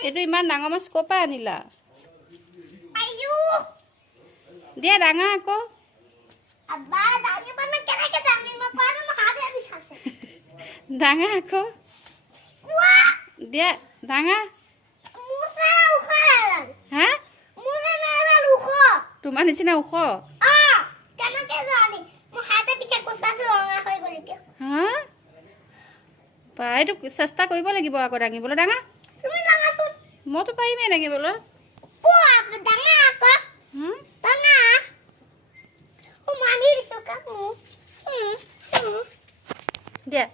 এইটো ইমান ডাঙৰ মাছ ক'ৰ পৰা আনিলা দিয়া ডাঙা আকৌ ডাঙা আকৌ দিয়া ডাঙা হা তোমাৰ নিচিনা ওখ হা বা এইটো চেষ্টা কৰিব লাগিব আকৌ দাঙিবলৈ ডাঙা মইতো পাৰিমেই দাঙিবলৈ দিয়া